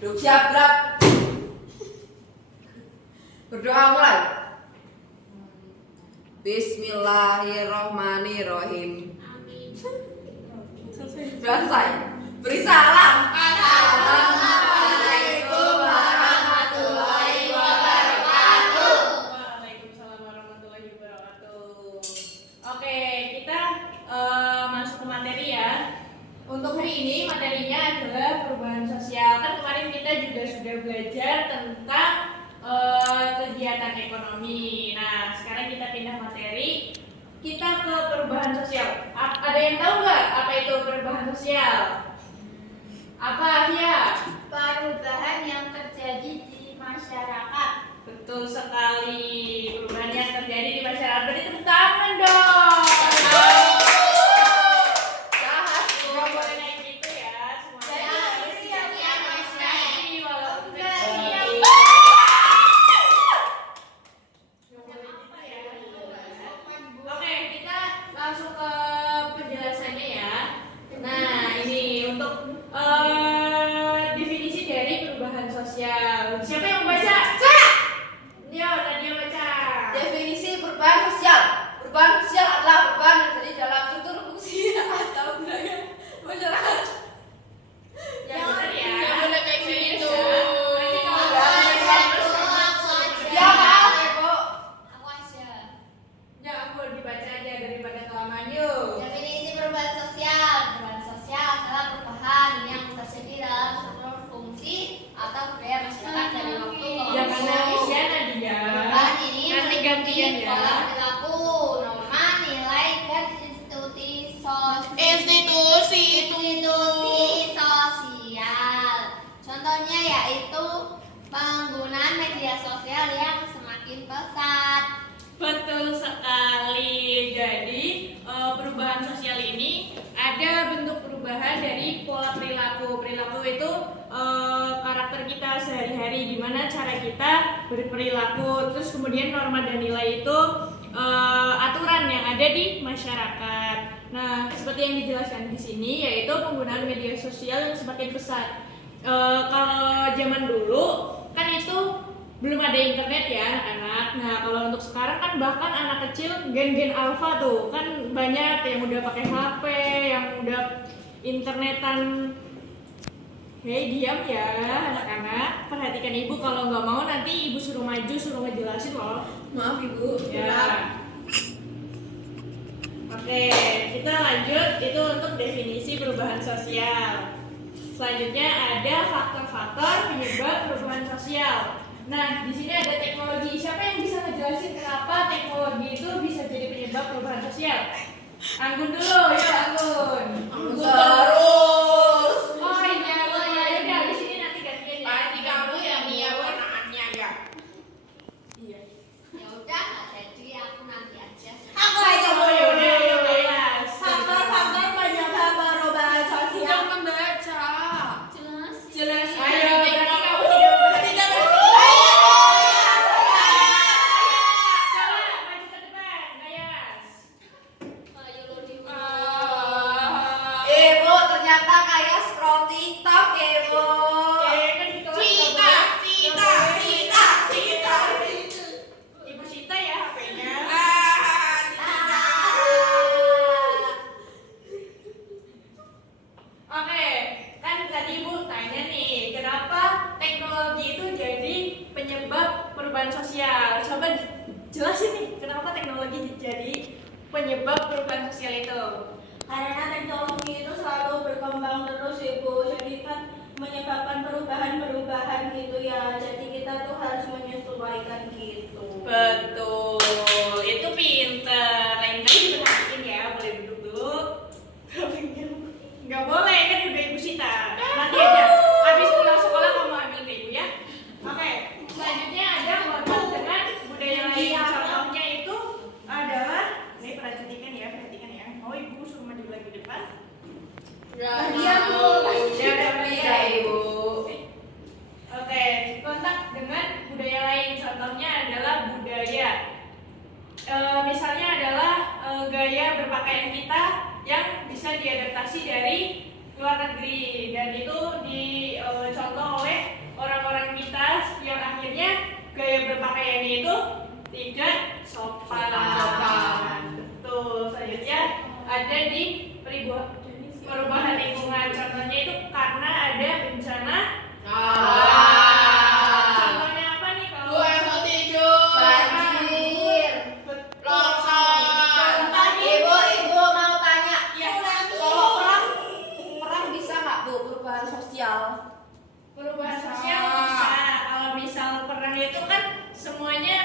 Siap, gerak. Berdoa mulai. Bismillahirrohmanirrohim. Amin. Selesai. Beri salam. Assalamualaikum warahmatullahi wabarakatuh. Waalaikumsalam warahmatullahi wabarakatuh. Oke, kita masuk ke materi ya. Untuk hari ini materinya adalah perubahan sosial. Kan kemarin kita juga sudah belajar tentang kegiatan ekonomi. Nah, sekarang kita pindah materi. Kita ke perubahan sosial. Ada yang tahu nggak apa itu perubahan sosial? Apa ya? Perubahan yang terjadi di masyarakat. Betul sekali. Perubahan yang terjadi di masyarakat. Berarti tepuk tangan dong. Jahat. Nggak boleh naik gitu ya. Semuanya harus siap-siap walaupun kecil. Oke, kita langsung ke penjelasannya ya. Nah, ini untuk definisi dari perubahan sosial. Siapa yang baca? Saya. Dia baca. Definisi perubahan sosial. Perubahan sosial adalah perubahan yang terjadi dalam struktur fungsi atau budaya masyarakat. Yang benar ya. Yang benar kayak gitu. Nanti kalau Ya, maaf ya, Bu. Aku aja. ya aku dibaca aja daripada kelamaan yuk. Definisi perubahan sosial. Perubahan sosial adalah perubahan yang terjadi dalam struktur fungsi atau budaya masyarakat dari waktu ke waktu. Jangan nangis ya Nadia. Perubahan ini Nanti gantian ya. pola perilaku, norma, nilai, dan Institusi sosial. Contohnya yaitu penggunaan media sosial yang semakin pesat. Betul sekali. Jadi perubahan sosial ini ada bentuk perubahan dari pola perilaku. Perilaku itu karakter kita sehari-hari, gimana cara kita berperilaku. Terus kemudian norma dan nilai itu aturan yang ada di masyarakat. Nah, seperti yang dijelaskan di sini yaitu penggunaan media sosial yang semakin pesat. Kalau zaman dulu kan itu belum ada internet ya anak-anak. Nah, kalau untuk sekarang kan bahkan anak kecil gen-gen alpha tuh kan banyak yang udah pakai HP, yang udah internetan. Hei, diam ya anak-anak. Perhatikan ibu, kalau nggak mau nanti ibu suruh maju, suruh ngejelasin loh. Maaf, Ibu. Ya. Oke, kita lanjut. Itu untuk definisi perubahan sosial. Selanjutnya ada faktor-faktor penyebab perubahan sosial. Nah, di sini ada teknologi. Siapa yang bisa ngejelasin kenapa teknologi itu bisa jadi penyebab perubahan sosial? Anggun dulu, ya Anggun. Terus. Oh iya, udah di sini nanti gantian ya. Pasti kamu yang niat anak-anaknya ya. Iya. Ya udah, nggak jadi aku nanti aja. Aku Oh ya udah, ayo kelas. Faktor-faktor penyebab perubahan sosial. Jelas. Jelas. Ayo, berarti kamu tidak bertiga. Coba maju ke depan, Gayas. Ayo lo di Ibu ternyata kayak scroll TikTok, Ibu. Kan di kelas nggak boleh. Ibu Sita ya HP-nya. Oke, kan tadi Ibu tanya nih, kenapa teknologi itu jadi penyebab perubahan sosial? Coba jelasin nih, kenapa teknologi jadi penyebab perubahan sosial itu? Karena teknologi itu selalu berkembang terus Ibu, jadi kan menyebabkan perubahan-perubahan gitu ya. Jadi kita tuh harus menyesuaikan gitu. Betul, itu pinter. Lain kali diperhatiin ya, boleh duduk dulu. Nggak boleh, kan udah Ibu Sita. Nanti aja, habis pulang sekolah kamu ambil ke Ibu ya. Oke, selanjutnya ada hormat dengan budaya lain. Contohnya itu adalah, ini perhatikan ya. Oh Ibu suruh maju lagi depan. Dia Bu. Ya udah Iya, Ibu. Oke,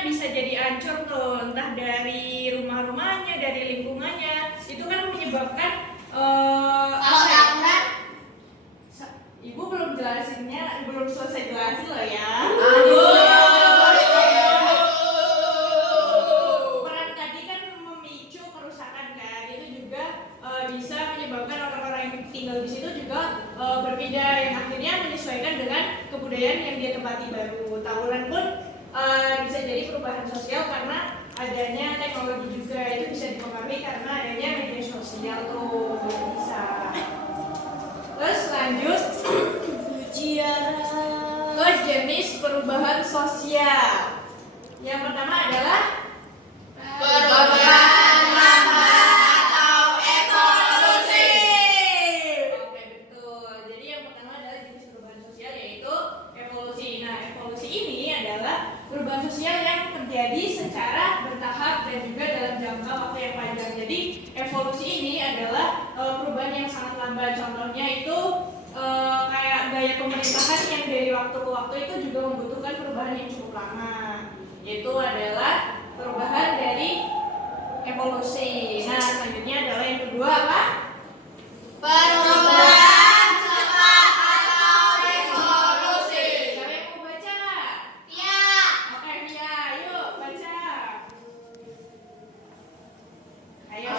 bisa jadi hancur tuh, entah dari rumah-rumahnya, dari lingkungannya. Itu kan menyebabkan Kalau apa ya? tawuran, Ibu belum jelasinnya, belum selesai jelasin loh ya. Peran tadi kan memicu kerusakan kan, itu juga bisa menyebabkan orang-orang yang tinggal di situ juga berpindah, yang akhirnya menyesuaikan dengan kebudayaan yang dia tempati baru. Tawuran pun bisa jadi perubahan sosial karena adanya teknologi juga, itu bisa dipengaruhi karena adanya media sosial tuh bisa. Terus lanjut ke jenis perubahan sosial. Yang pertama adalah Perubahan lambat atau evolusi. Oke, betul. Jadi yang pertama adalah jenis perubahan sosial, yaitu evolusi. Nah, evolusi ini adalah perubahan sosial yang terjadi secara bertahap dan juga dalam jangka waktu yang panjang. Jadi evolusi ini adalah perubahan yang sangat lambat. Contohnya itu kayak gaya pemerintahan yang dari waktu ke waktu itu juga membutuhkan perubahan yang cukup lama. Itu adalah perubahan dari evolusi. Nah, selanjutnya adalah yang kedua apa? perubahan cepat atau revolusi. Siapa yang mau baca? Ya, Oke, Via, yuk baca. Ayo,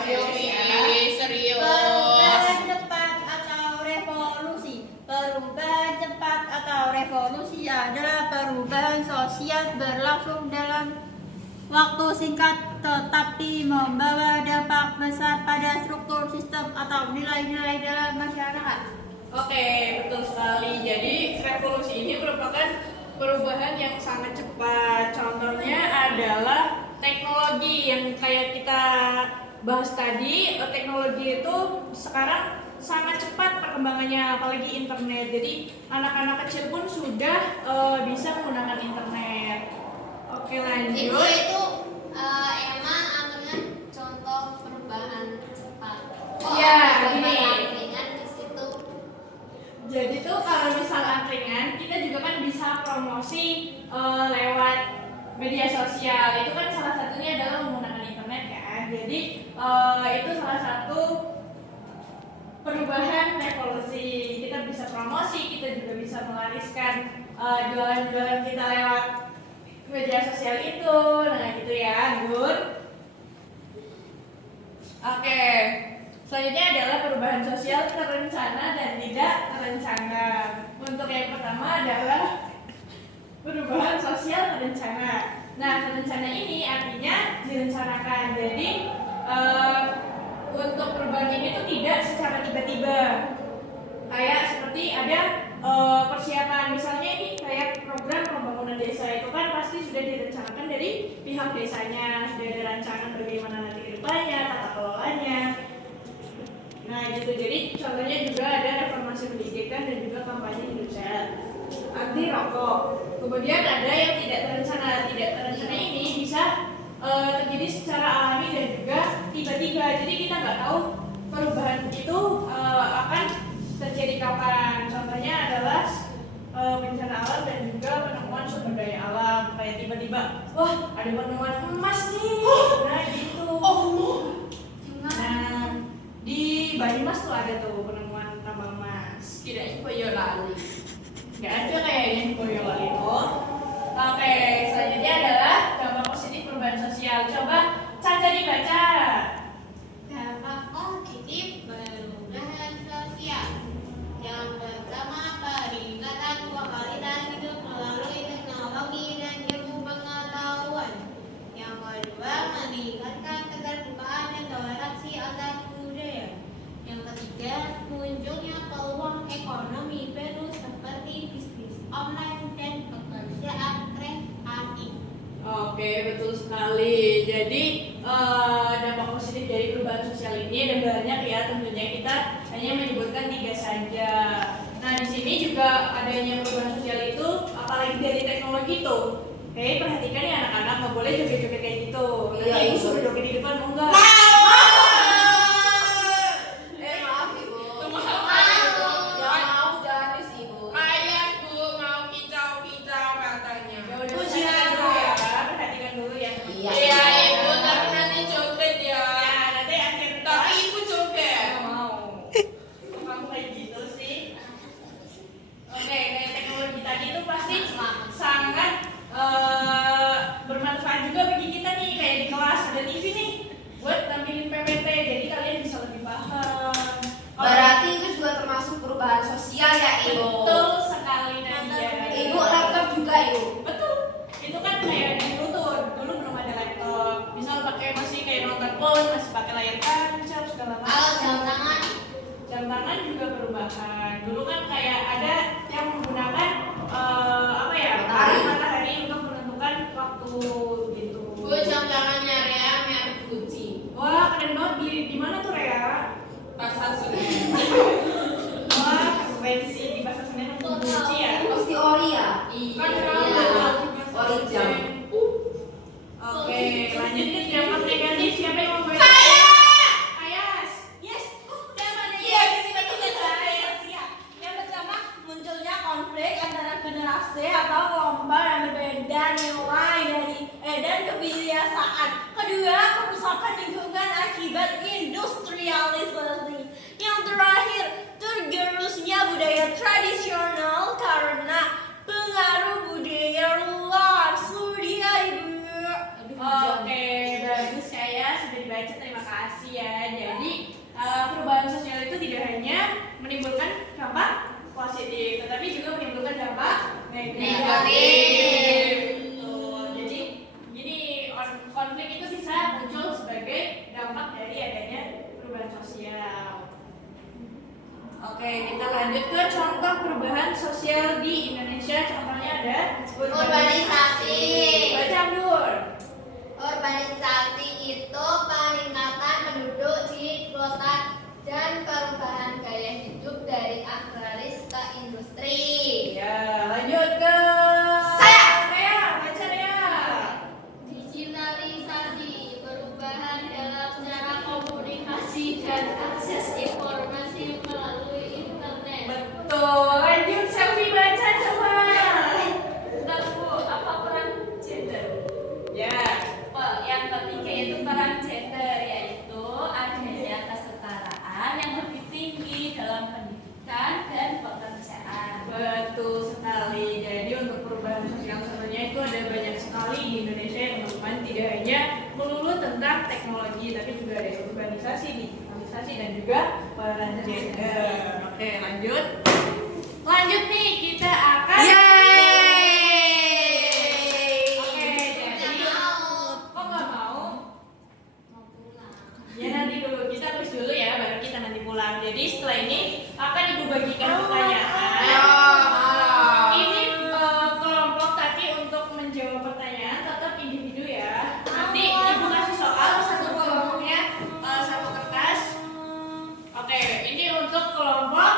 serius. Perubahan cepat atau revolusi. Perubahan cepat atau revolusi adalah perubahan sosial berlangsung dalam waktu singkat tetapi membawa dampak besar pada struktur sistem atau nilai-nilai dalam masyarakat. Oke, betul sekali. Jadi revolusi ini merupakan perubahan yang sangat cepat. Contohnya adalah teknologi yang kayak kita bahas tadi. Teknologi itu sekarang sangat cepat perkembangannya, apalagi internet. Jadi anak-anak kecil pun sudah bisa menggunakan internet. Oke, Ibu lanjut. itu emang ambilnya contoh perubahan cepat. Iya, perubahan gini. ringan di situ. Jadi tuh kalau misal angkringan, kita juga kan bisa promosi lewat media sosial. Itu kan salah satunya adalah menggunakan internet kan. Jadi itu salah satu perubahan revolusi. Kita bisa promosi, kita juga bisa melariskan jualan-jualan kita lewat media sosial itu. Nah gitu ya, Gun. Oke. Selanjutnya adalah perubahan sosial terencana dan tidak terencana. Untuk yang pertama adalah perubahan sosial terencana. Nah, terencana ini artinya direncanakan. Jadi untuk perubahan ini tuh tidak secara tiba-tiba. Kayak seperti ada persiapan, misalnya ini kayak program pembangunan desa itu kan pasti sudah direncanakan dari pihak desanya, sudah ada rancangan bagaimana nanti ke depannya, tata kelolanya. Nah gitu, jadi contohnya juga ada reformasi pendidikan dan juga kampanye hidup sehat, anti rokok. Kemudian ada yang tidak terencana. Tidak terencana ini bisa terjadi secara alami dan juga tiba-tiba. Jadi kita nggak tahu perubahan itu akan terjadi kapan. Contohnya adalah bencana alam dan juga penemuan sumber daya alam. Kayak tiba-tiba, wah ada penemuan emas nih. Nah gitu. Nah di Banyumas tuh ada tuh penemuan tambang emas. Kirain Boyolali. Nggak ada kayaknya di Boyolali itu. Oke, selanjutnya adalah dampak positif perubahan sosial. Coba Caca dibaca. Dampak positif perubahan sosial. Yang pertama, peningkatan kualitas hidup melalui teknologi dan ilmu pengetahuan. Yang kedua, meningkatkan keterbukaan dan toleransi antar budaya. Yang ketiga, munculnya peluang ekonomi baru seperti bisnis online dan pekerjaan kreatif. Oke, betul sekali. Jadi dampak positif dari perubahan sosial ini ada banyak ya. Tentunya kita hanya menyebutkan 3 saja. Nah di sini juga adanya perubahan sosial itu, apalagi dari teknologi tuh. Oke, perhatikan ya anak-anak, nggak boleh joget-joget kayak gitu. Nanti Iya, ibu Ibu. suruh joget di depan, mau nggak? Maaf Ibu. Jangan mau gadis Ibu. Ya udah, perhatikan dulu ya, perhatikan dulu. juga yuk. Betul. Itu kan kayak dulu tuh, dulu belum ada laptop. Misal masih kayak nonton phone, masih pakai layar tancap segala macam. Kalau jam tangan, Jam tangan juga perubahan. Dulu kan kayak ada yang menggunakan matahari untuk menentukan waktu gitu. Gue jam tangannya Rea merek Gucci. Wah, keren banget. Di mana tuh Rea? Pasar Senen. Wah, keren sih di Pasar Senen untuk Gucci ya. Pasti ori ya? Kan iya. Ori jam. Oke, lanjut ke dampak negatif. Siapa yang mau mulai? Ayas. Yes. Yes, Siap. Yang pertama, munculnya konflik antara generasi atau kelompok yang berbeda nilai dan kebiasaan. Kedua, kerusakan lingkungan akibat industrialisasi. Yang terakhir, tergerusnya budaya tradisional karena pengaruh budaya luar. Surya Ibu. Oke, bagus ya, sudah dibaca, terima kasih ya. Jadi perubahan sosial itu tidak hanya menimbulkan dampak positif, tetapi juga menimbulkan dampak negatif. Betul. Jadi gini, konflik itu bisa muncul sebagai dampak dari adanya perubahan sosial. Oke, kita lanjut ke contoh perubahan sosial di Indonesia. Contohnya ada urbanisasi. Baca, Nur. Urbanisasi itu peningkatan penduduk di kota dan perubahan gaya hidup dari agraris ke industri. Ya, lanjut ke Rea, baca Rea. Digitalisasi, perubahan dalam cara komunikasi dan akses informasi melalui internet. Betul. Lanjut Selfie, baca coba. Bentar Bu, apa peran gender? Ya. Yang ketiga itu peran gender, yaitu adanya kesetaraan yang lebih tinggi dalam pendidikan dan pekerjaan. Betul sekali. Jadi untuk perubahan sosial sebenarnya itu ada banyak sekali di Indonesia yang teman-teman, tidak hanya melulu tentang teknologi, tapi juga ada urbanisasi, digitalisasi dan juga peran gender. Oke, lanjut. Lanjut nih, kita akan Oke, jadi kok nggak mau? Mau pulang. Ya nanti dulu, kita tulis dulu ya, baru kita nanti pulang. Jadi setelah ini akan ibu bagikan pertanyaan. Ini kelompok tadi untuk menjawab pertanyaan tetap individu ya. Nanti ibu kasih soal satu kelompoknya satu kertas. Oke, ini untuk kelompok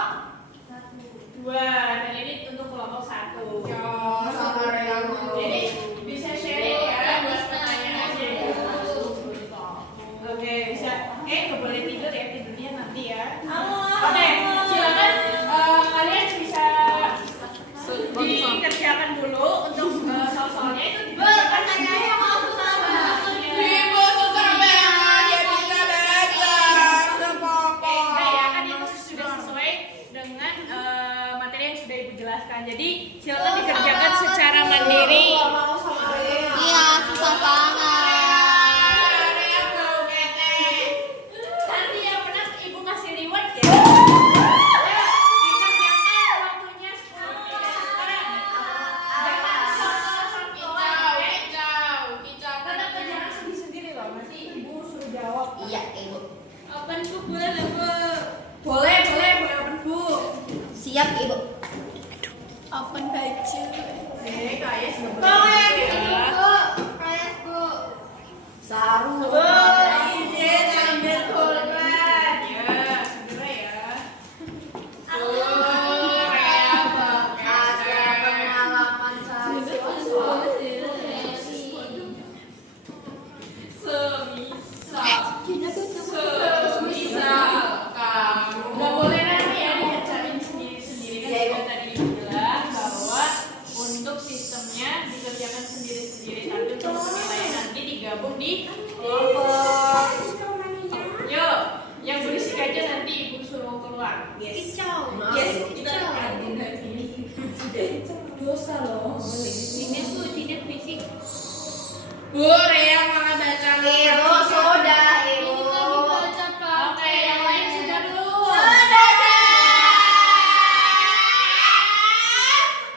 2 dan ini untuk kelompok 1. Jadi bisa sharing ya buat pertanyaannya. Oke, bisa. Nggak boleh tidur ya, tidurnya nanti ya. Oke, silakan kalian bisa dikerjakan dulu untuk soal-soalnya itu dikerjakan. Ibu kesampaian dia bisa baca Enggak ya, kan itu sudah sesuai dengan materi yang sudah ibu jelaskan. Jadi silakan dikerjakan secara mandiri. Iya, susah banget. Nanti yang menang ibu kasih reward ya. Ayo, dikerjakan waktunya 10 menit sekarang. Jangan Kicau. tetap jangan sendiri-sendiri loh. Nanti ibu suruh jawab. Iya, Ibu. Open book boleh nggak Bu? Boleh open book. Siap, Ibu. Open baju. Kayak sudah Saru. Izin ambil pulpen. Ya, segera ya. Ada pengalaman semisal kamu. Nggak boleh nanti ya dikerjain sendiri-sendiri kan Iya, Ibu. juga tadi bilang bahwa untuk sistemnya dikerjakan sendiri-sendiri, tapi untuk penilaian nanti digabung di kelompok. Yuk, yang berisik aja nanti ibu suruh keluar. Kicau. Yes, Dosa loh. Tidak berisik. Bu, Rea malah baca Ibu sudah, Ibu. Oke, yang lain sudah belum?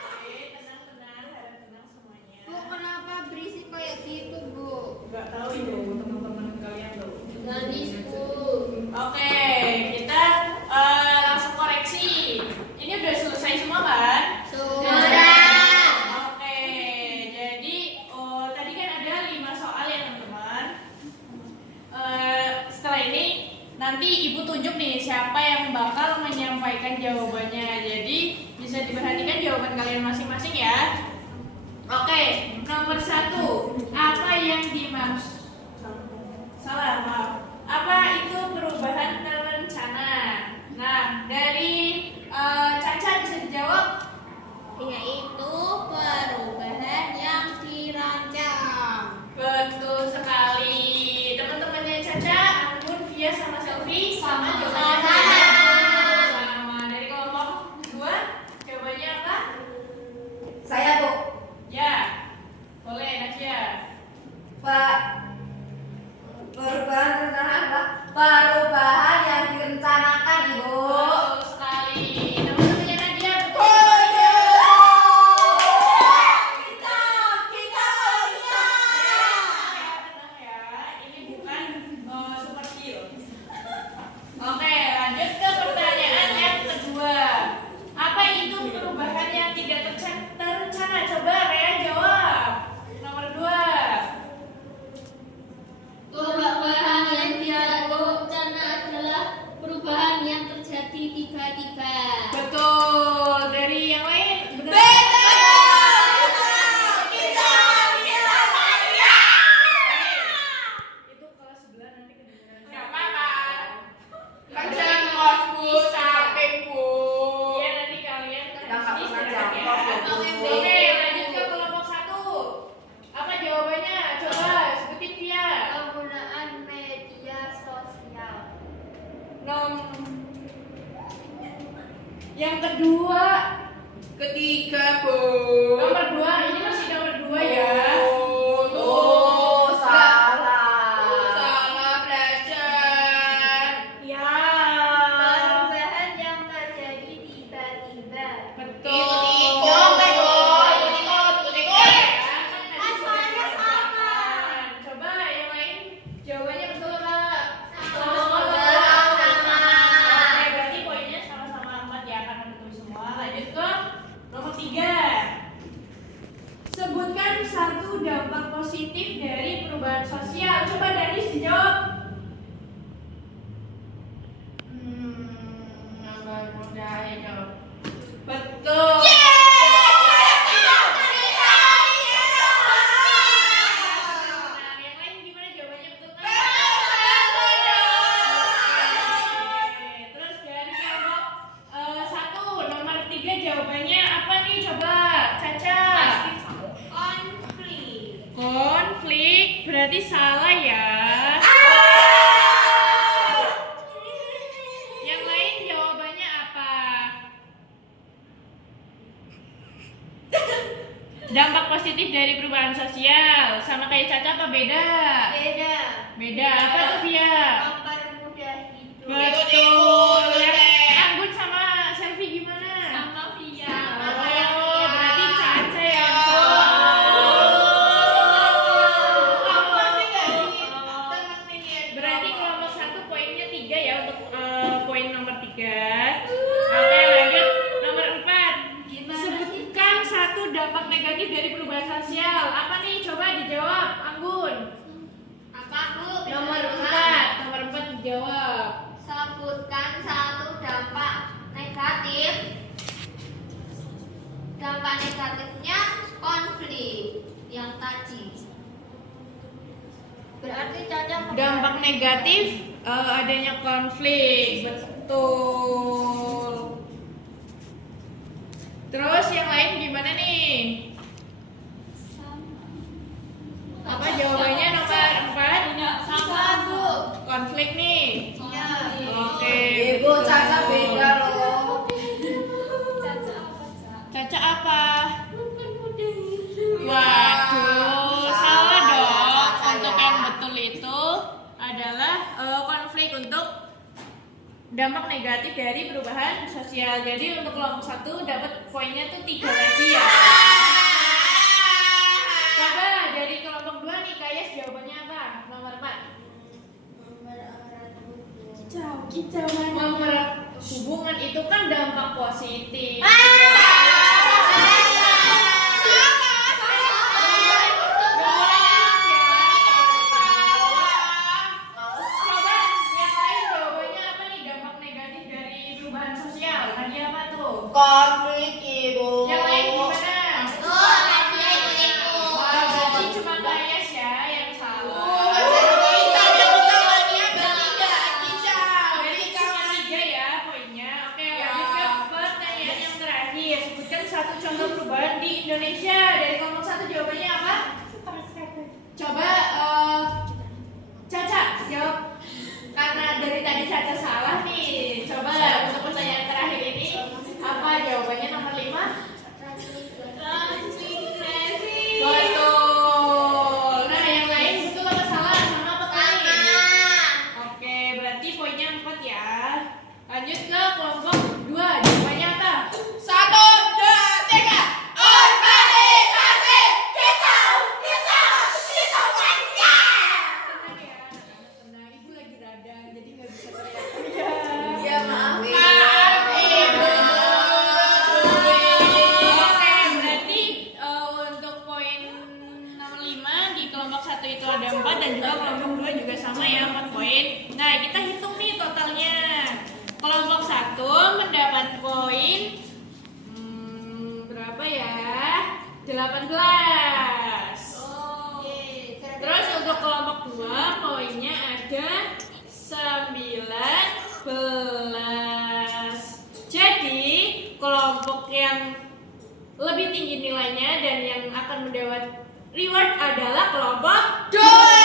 Oke, tenang, harap tenang. nanti ibu tunjuk nih siapa yang bakal menyampaikan jawabannya. Jadi bisa diperhatikan jawaban kalian masing-masing ya. Oke, nomor 1. Apa yang dimaksud? Salah, maaf. Apa itu perubahan terencana? Nah, dari Caca bisa dijawab. Yaitu perubahan yang dirancang. Betul sekali. Teman-temannya Caca, Anggun, Via, sama Selvi sama Sama. jawabannya. Sama. Dari kelompok 2, jawabannya apa? Saya, Bu. Ya. Boleh, Najia. Pak, perubahan rencana apa? Perubahan yang direncanakan, Ibu. Betul sekali. Teman-temannya Najia, betul. Tenang ya, ini bukan super skill. Oke, lanjut ke pertanyaan yang kedua. Apa itu perubahan yang tidak terencana? Coba Rea jawab. Nomor 2. Perubahan yang tidak terencana adalah perubahan yang terjadi tiba-tiba. Betul. Dari yang lain? Itu kelas sebelah nanti kedengeran. Siapa kan? Kan kelasku samping, Bu. Iya, nanti kalian Nggak pernah istirahat ya. jawab, Bu. Oke, lanjut ke kelompok 1. Apa jawabannya? Coba sebutin Via. Penggunaan media sosial. Yang kedua. Ketiga, Bu. Nomor 2, ini masih nomor 2 ya. Oh, salah. Salah belajar. Ya. Perubahan yang terjadi tiba-tiba. Betul. Asalnya sama. Coba yang lain jawabannya betul nggak? Sama. Oke, berarti poinnya sama-sama 4 ya, karena betul semua. Lanjut ke nomor 3. Sebutkan satu dampak positif dari perubahan sosial. Coba Danis dijawab. Nomor mudah itu. Betul. Nah, yang lain gimana jawabannya betul kan? Oke, terus dari kelompok 1, nomor 3 jawabannya apa nih? Coba Caca. Konflik. Konflik berarti salah ya. Yang lain jawabannya apa? Dampak positif dari perubahan sosial sama kayak Caca apa beda? Beda. Beda. Apa tuh Via? Mempermudah hidup. Betul. Anggun sama Selvi gimana? Sama Via. Oh, berarti Caca yang salah. Berarti kelompok 1 poinnya 3 ya untuk poin nomor 3. Oke, lanjut nomor 4. Sebutkan satu dampak negatif dari perubahan sosial. Apa nih? Coba dijawab, Anggun. Apa, Bu? Nomor 4. Nomor 4 dijawab. Sebutkan satu dampak negatif. Dampak negatifnya konflik yang tadi. Berarti Caca Dampak negatif adanya konflik. Betul. Terus yang lain gimana nih? Apa jawabannya nomor 4? Sama Bu. Konflik nih. Iya. Oke. Ibu, betul. Caca beda loh. Caca apa, Ca? Caca apa? Waduh, salah dong. Caca Untuk ya. yang betul itu adalah konflik untuk dampak negatif dari perubahan sosial. Jadi untuk kelompok 1 dapat poinnya tuh 3 lagi ya. Coba dari kelompok 2 nih, Kayas jawabannya apa? Nomor 4. Nomor hubungan itu kan dampak positif. Coba yang lain jawabannya 1 jawabannya apa? Coba Caca jawab. Karena dari tadi Caca salah nih. Coba untuk pertanyaan terakhir ini apa jawabannya nomor 5? Betul. Nah, yang lain betul apa salah? Sama apa kali? Oke, berarti poinnya 4 ya. Lanjut ke kelompok 2. Jawabannya apa? 1, 2, 3. Organisasi kita manja. Tenang ya, anak-anak tenang. Ibu lagi radang, jadi nggak bisa teriak. Iya, maaf. Maaf, Ibu. Oke, berarti untuk poin nomor 5 di kelompok 1 itu ada 4 dan juga kelompok 2 juga sama ya 4 poin. Nah, kita hitung nih totalnya. Kelompok 1 mendapat poin berapa ya? 18. Terus untuk kelompok 2 poinnya ada 19. Jadi kelompok yang lebih tinggi nilainya dan yang akan mendapat reward adalah kelompok 2.